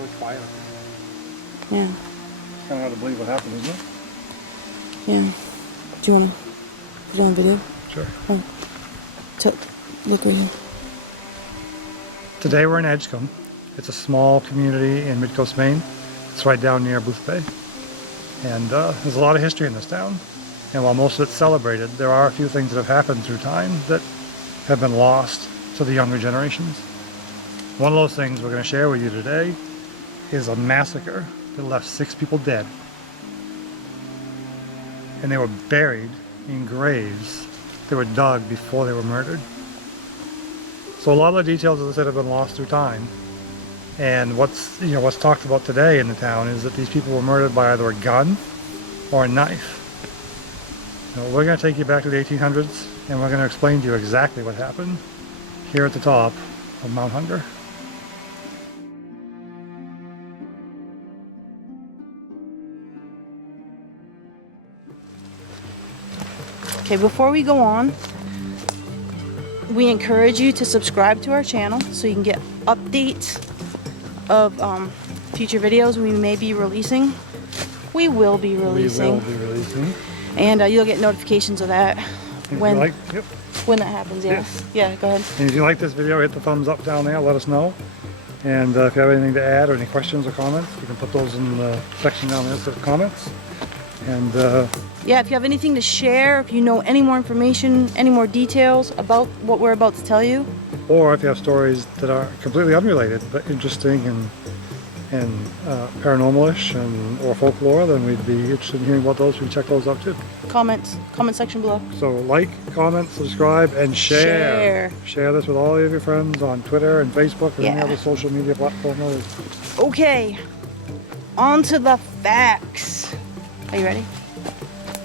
really quiet. Yeah. It's kind of hard to believe what happened, isn't it? Yeah. Do you want to put it on video? Sure. Oh. Look right here. Today we're in Edgecomb. It's a small community in Mid-Coast, Maine. It's right down near Booth Bay. And there's a lot of history in this town. And while most of it's celebrated, there are a few things that have happened through time that have been lost to the younger generations. One of those things we're going to share with you today is a massacre that left 6 people dead. And they were buried in graves that were dug before they were murdered. So a lot of the details, as I said, have been lost through time. And what's talked about today in the town is that these people were murdered by either a gun or a knife. Now, we're going to take you back to the 1800s, and we're going to explain to you exactly what happened here at the top of Mount Hunger. Okay, before we go on, we encourage you to subscribe to our channel so you can get updates of future videos we may be releasing. We will be releasing. And you'll get notifications of that when that happens. Yes. Yeah, go ahead. And if you like this video, hit the thumbs up down there, let us know. And if you have anything to add or any questions or comments, you can put those in the section down there for comments. And yeah, if you have anything to share, if you know any more information, any more details about what we're about to tell you. Or if you have stories that are completely unrelated but interesting and paranormal-ish or folklore, then we'd be interested in hearing about those. We check those out too. Comment section below. So like, comment, subscribe, and share. Share this with all of your friends on Twitter and Facebook and any other social media platform. Okay, on to the facts. Are you ready?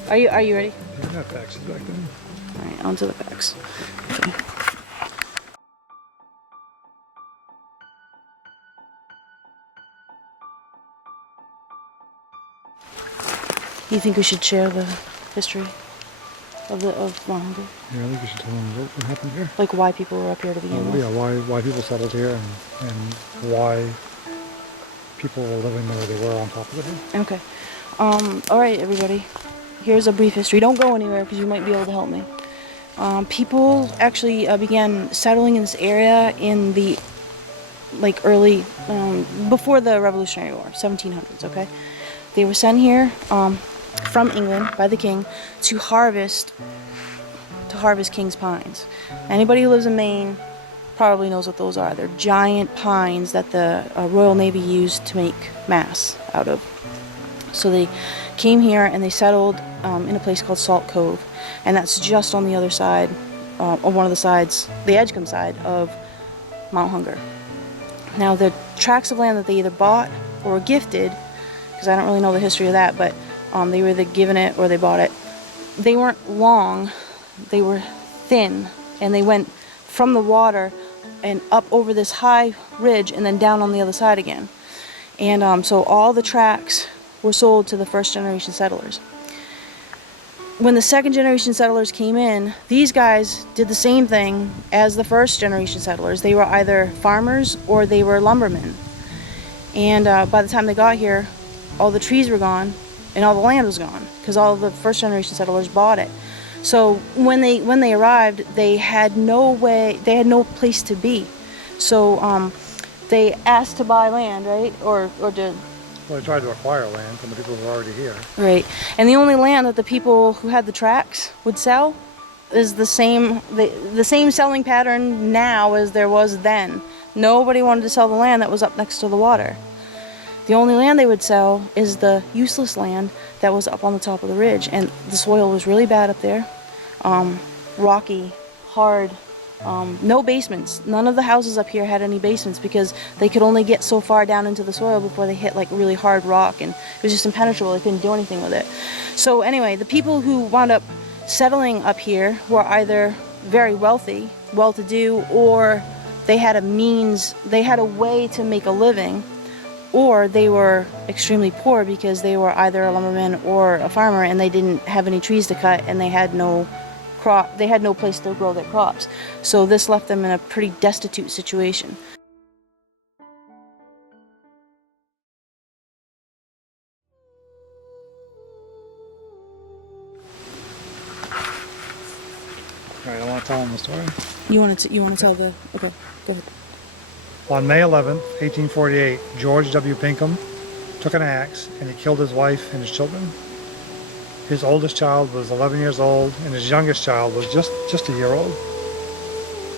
Are you ready? I got faxes back then. Alright, on to the facts. Okay. You think we should share the history of Mount Hunger? Yeah, I think we should tell them what happened here. Like why people were up here to begin with? Yeah, why people settled here and why people were living where they were on top of it. Okay. Alright everybody. Here's a brief history. Don't go anywhere because you might be able to help me. People actually began settling in this area in the early, before the Revolutionary War, 1700s, okay? They were sent here from England by the king to harvest king's pines. Anybody who lives in Maine probably knows what those are. They're giant pines that the Royal Navy used to make masts out of. So they came here and they settled in a place called Salt Cove, and that's just on the other side, on one of the sides, the Edgecomb side of Mount Hunger. Now the tracts of land that they either bought or were gifted, because I don't really know the history of that, but they were either given it or they bought it. They weren't long, they were thin, and they went from the water and up over this high ridge and then down on the other side again. And so all the tracts were sold to the first generation settlers. When the second generation settlers came in, these guys did the same thing as the first generation settlers. They were either farmers or they were lumbermen. And by the time they got here, all the trees were gone and all the land was gone because all the first generation settlers bought it. So when they arrived, they had no place to be. So they asked to buy land, right? Or to... Well, they tried to acquire land from the people who were already here. Right. And the only land that the people who had the tracts would sell is the same selling pattern now as there was then. Nobody wanted to sell the land that was up next to the water. The only land they would sell is the useless land that was up on the top of the ridge. And the soil was really bad up there. Rocky, hard, no basements. None of the houses up here had any basements because they could only get so far down into the soil before they hit like really hard rock, and it was just impenetrable. They couldn't do anything with it. So anyway, the people who wound up settling up here were either very wealthy, well-to-do, or they had a way to make a living, or they were extremely poor because they were either a lumberman or a farmer and they didn't have any trees to cut and they had no place to grow their crops. So this left them in a pretty destitute situation. Alright, I want to tell them the story. You want to tell the... Okay, go ahead. On May 11th, 1848, George W. Pinkham took an axe and he killed his wife and his children. His oldest child was 11 years old and his youngest child was just a year old.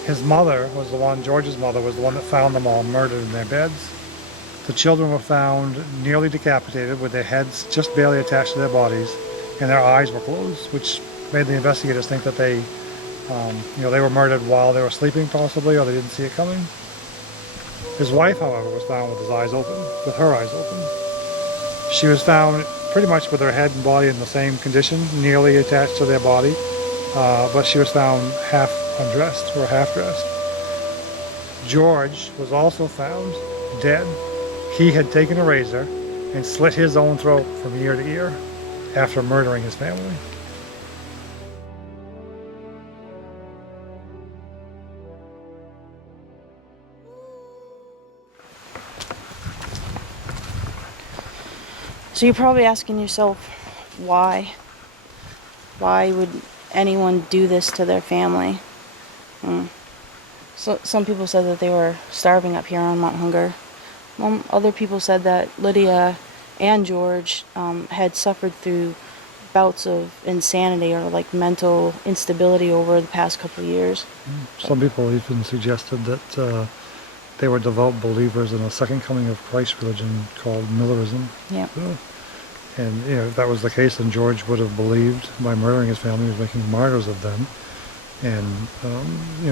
His mother was the one, George's mother, was the one that found them all murdered in their beds. The children were found nearly decapitated with their heads just barely attached to their bodies and their eyes were closed, which made the investigators think that they were murdered while they were sleeping possibly, or they didn't see it coming. His wife, however, was found with her eyes open. She was found pretty much with her head and body in the same condition, nearly attached to their body, but she was found half undressed or half dressed. George was also found dead. He had taken a razor and slit his own throat from ear to ear after murdering his family. So you're probably asking yourself, why? Why would anyone do this to their family? So some people said that they were starving up here on Mount Hunger. Other people said that Lydia and George had suffered through bouts of insanity or like mental instability over the past couple of years. Some people even suggested that they were devout believers in a second coming of Christ religion called Millerism. Yeah. And if that was the case, then George would have believed by murdering his family, he was making martyrs of them, and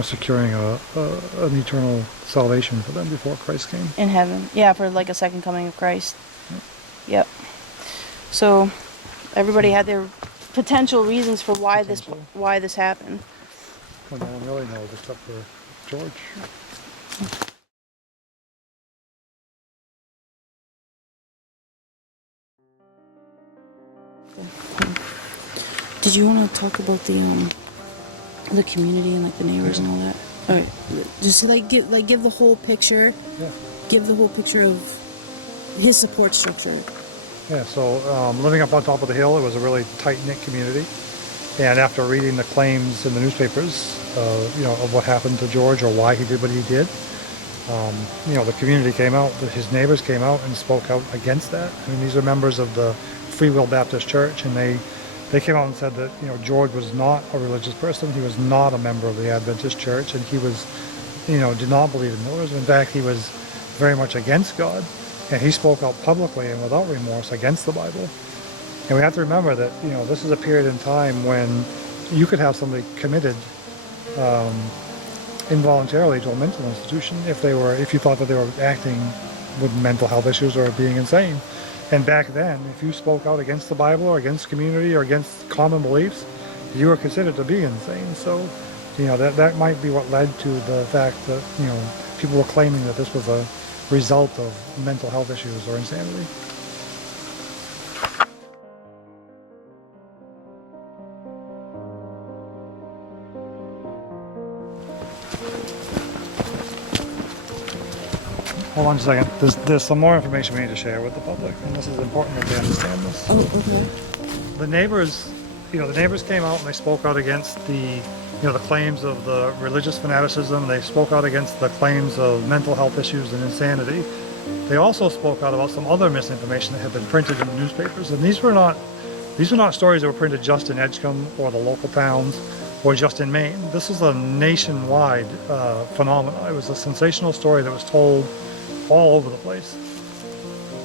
securing an eternal salvation for them before Christ came. In heaven, yeah, for like a second coming of Christ. Yep. So everybody had their potential reasons for why this happened. Well, no one really knows except for George. Did you want to talk about the community and like the neighbors and all that? All right, just give the whole picture. Yeah. Give the whole picture of his support structure. Yeah. So living up on top of the hill, it was a really tight-knit community. And after reading the claims in the newspapers, of what happened to George or why he did what he did, the community came out, his neighbors came out and spoke out against that. I mean, these are members of the Free Will Baptist Church, and they came out and said that George was not a religious person. He was not a member of the Adventist Church, and he was, did not believe in Millerism. In fact, he was very much against God, and he spoke out publicly and without remorse against the Bible. And we have to remember that this is a period in time when you could have somebody committed involuntarily to a mental institution if you thought that they were acting with mental health issues or being insane. And back then, if you spoke out against the Bible or against community or against common beliefs, you were considered to be insane. So, that might be what led to the fact that, people were claiming that this was a result of mental health issues or insanity. Hold on a second. There's some more information we need to share with the public, and this is important that they understand this. Oh, okay. The neighbors came out and they spoke out against the claims of the religious fanaticism. They spoke out against the claims of mental health issues and insanity. They also spoke out about some other misinformation that had been printed in the newspapers, and these were not stories that were printed just in Edgecomb or the local towns or just in Maine. This is a nationwide phenomenon. It was a sensational story that was told all over the place.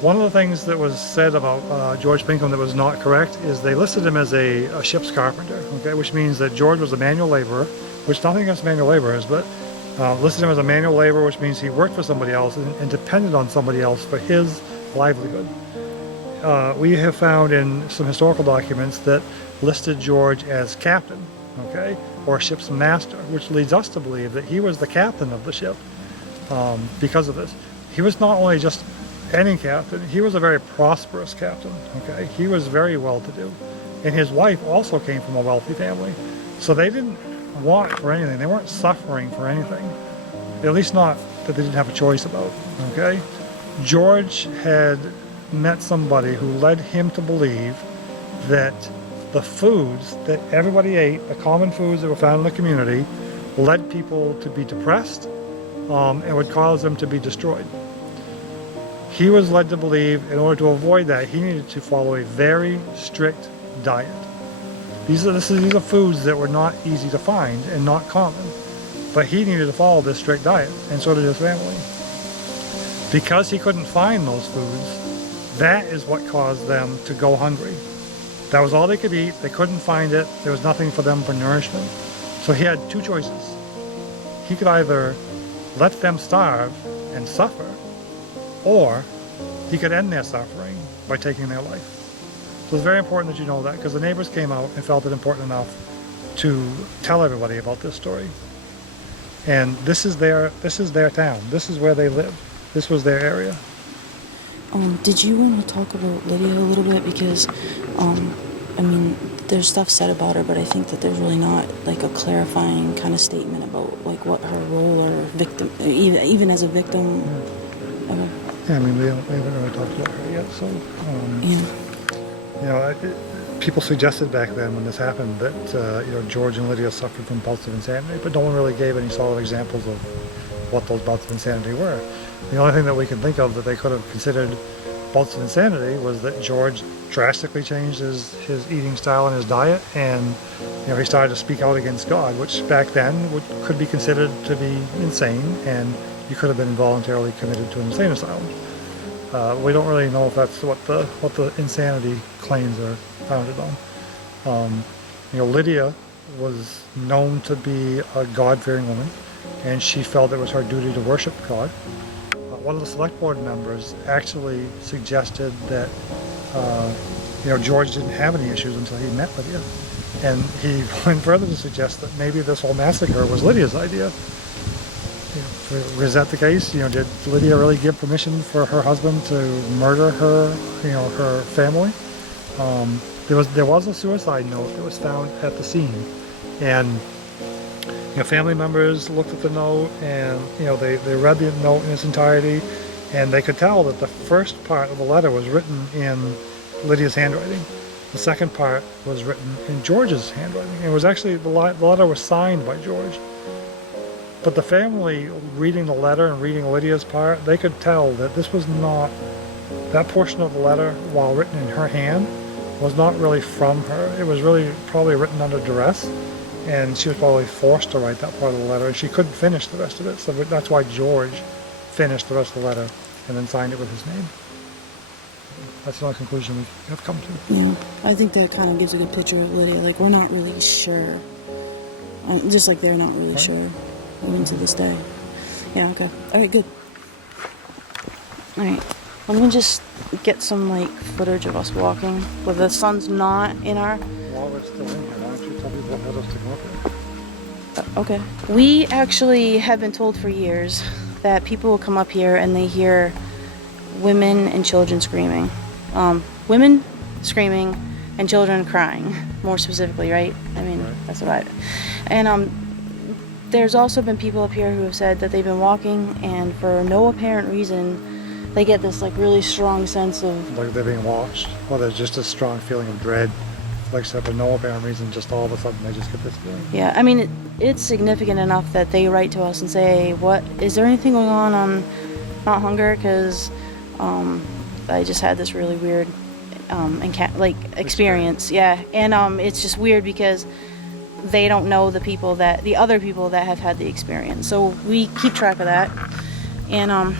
One of the things that was said about George Pinkham that was not correct is they listed him as a ship's carpenter, okay, which means that George was a manual laborer, which nothing against manual laborers, but listed him as a manual laborer, which means he worked for somebody else and depended on somebody else for his livelihood. We have found in some historical documents that listed George as captain, okay, or ship's master, which leads us to believe that he was the captain of the ship because of this. He was not only just any captain, he was a very prosperous captain, okay? He was very well-to-do. And his wife also came from a wealthy family. So they didn't want for anything. They weren't suffering for anything. At least not that they didn't have a choice about, okay? George had met somebody who led him to believe that the foods that everybody ate, the common foods that were found in the community, led people to be depressed and would cause them to be destroyed. He was led to believe in order to avoid that, he needed to follow a very strict diet. These are foods that were not easy to find and not common, but he needed to follow this strict diet, and so did his family. Because he couldn't find those foods, that is what caused them to go hungry. That was all they could eat. They couldn't find it. There was nothing for them for nourishment. So he had two choices. He could either let them starve and suffer, or he could end their suffering by taking their life. So it's very important that you know that, because the neighbors came out and felt it important enough to tell everybody about this story. And this is their town. This is where they lived. This was their area. Did you want to talk about Lydia a little bit? Because, I mean, there's stuff said about her, but I think that there's really not like a clarifying kind of statement about like what her role or victim, even as a victim. Yeah, I mean, we haven't really talked about her yet, so. You know, people suggested back then when this happened that you know, George and Lydia suffered from bouts of insanity, but no one really gave any solid examples of what those bouts of insanity were. The only thing that we can think of that they could have considered bouts of insanity was that George drastically changed his eating style and his diet, and you know, he started to speak out against God, which back then could be considered to be insane, and you could have been voluntarily committed to an insane asylum. We don't really know if that's what the insanity claims are founded on. You know, Lydia was known to be a God-fearing woman, and she felt it was her duty to worship God. One of the select board members actually suggested that you know, George didn't have any issues until he met Lydia, and he went further to suggest that maybe this whole massacre was Lydia's idea. You know, was that the case? You know, did Lydia really give permission for her husband to murder her, you know, her family? There was a suicide note that was found at the scene, and you know, family members looked at the note, and you know, they read the note in its entirety, and they could tell that the first part of the letter was written in Lydia's handwriting. The second part was written in George's handwriting. It was actually, the letter was signed by George. But the family, reading the letter and reading Lydia's part, they could tell that this was not, that portion of the letter, while written in her hand, was not really from her. It was really probably written under duress, and she was probably forced to write that part of the letter, and she couldn't finish the rest of it. So that's why George finished the rest of the letter and then signed it with his name. That's the only conclusion we have come to. Yeah, I think that kind of gives a good picture of Lydia. Like, we're not really sure. Just like they're not really sure, even to this day. Yeah, okay. All right, good. All right, let me just get some, like, footage of us walking, but the sun's not in our... While we're still in here, why don't you tell people what led us to go up here? Okay. We actually have been told for years that people will come up here and they hear women and children screaming. Women screaming and children crying, more specifically, right? I mean, right. That's what I... And there's also been people up here who have said that they've been walking, and for no apparent reason, they get this like really strong sense of... Like they're being watched, or there's just a strong feeling of dread. Like I said, for no apparent reason, just all of a sudden they just get this feeling. Yeah, I mean, it's significant enough that they write to us and say, "What, is there anything going on Mount Hunger? Because I just had this really weird experience." Yeah, and it's just weird because they don't know the other people that have had the experience. So we keep track of that. And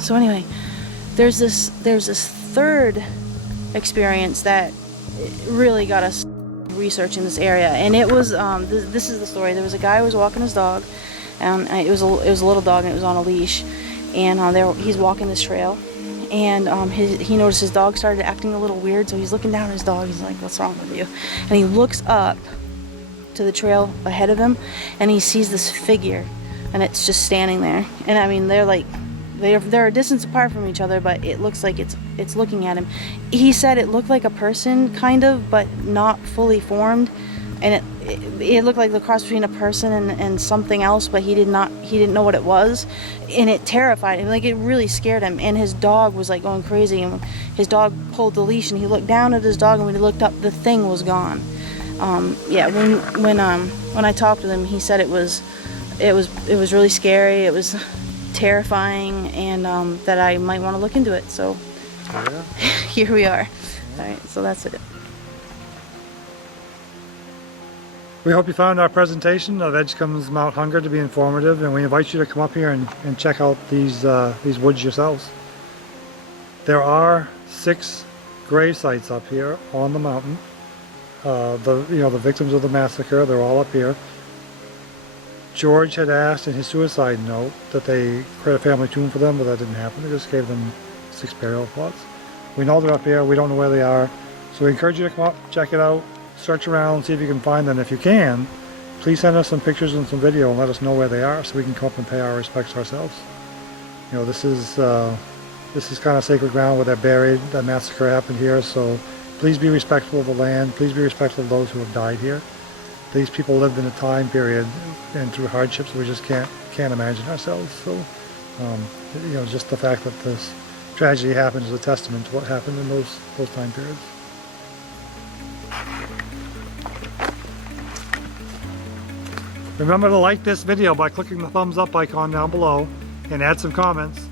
so anyway, there's this third experience that really got us researching this area, and it was this is the story. There was a guy who was walking his dog, and it was a little dog, and it was on a leash, and he's walking this trail, and he noticed his dog started acting a little weird, so he's looking down at his dog. He's like, "What's wrong with you?" And he looks up to the trail ahead of him, and he sees this figure, and it's just standing there. And I mean, they're a distance apart from each other, but it looks like it's looking at him. He said it looked like a person, kind of, but not fully formed, and it looked like the cross between a person and something else, but he didn't know what it was, and it terrified him. Like, it really scared him, and his dog was like going crazy, and his dog pulled the leash, and he looked down at his dog, and when he looked up, the thing was gone. Yeah, when I talked with him, he said it was really scary. It was terrifying, and that I might want to look into it. So Yeah. here we are. All right, so that's it. We hope you found our presentation of Edgecomb's Mount Hunger to be informative, and we invite you to come up here and check out these woods yourselves. There are 6 grave sites up here on the mountain. The victims of the massacre, they're all up here. George had asked in his suicide note that they create a family tomb for them, but that didn't happen. They just gave them 6 burial plots. We know they're up here. We don't know where they are, so we encourage you to come up, check it out, search around, see if you can find them. If you can, please send us some pictures and some video and let us know where they are, so we can come up and pay our respects ourselves. You know, this is kind of sacred ground where they're buried. That massacre happened here, so please be respectful of the land. Please be respectful of those who have died here. These people lived in a time period and through hardships we just can't imagine ourselves. So, just the fact that this tragedy happened is a testament to what happened in those time periods. Remember to like this video by clicking the thumbs up icon down below and add some comments.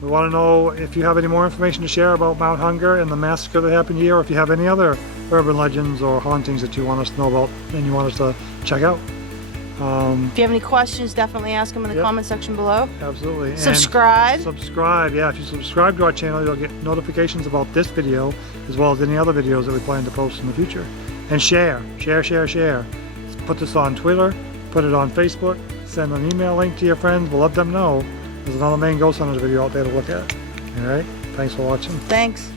We want to know if you have any more information to share about Mount Hunger and the massacre that happened here, or if you have any other urban legends or hauntings that you want us to know about and you want us to check out. If you have any questions, definitely ask them in the comment section below. Absolutely. Subscribe. And subscribe, yeah. If you subscribe to our channel, you'll get notifications about this video as well as any other videos that we plan to post in the future. And share. Put this on Twitter, put it on Facebook, send an email link to your friends. We'll let them know there's another Maine Ghost Hunters video out there to look at. Alright, thanks for watching. Thanks.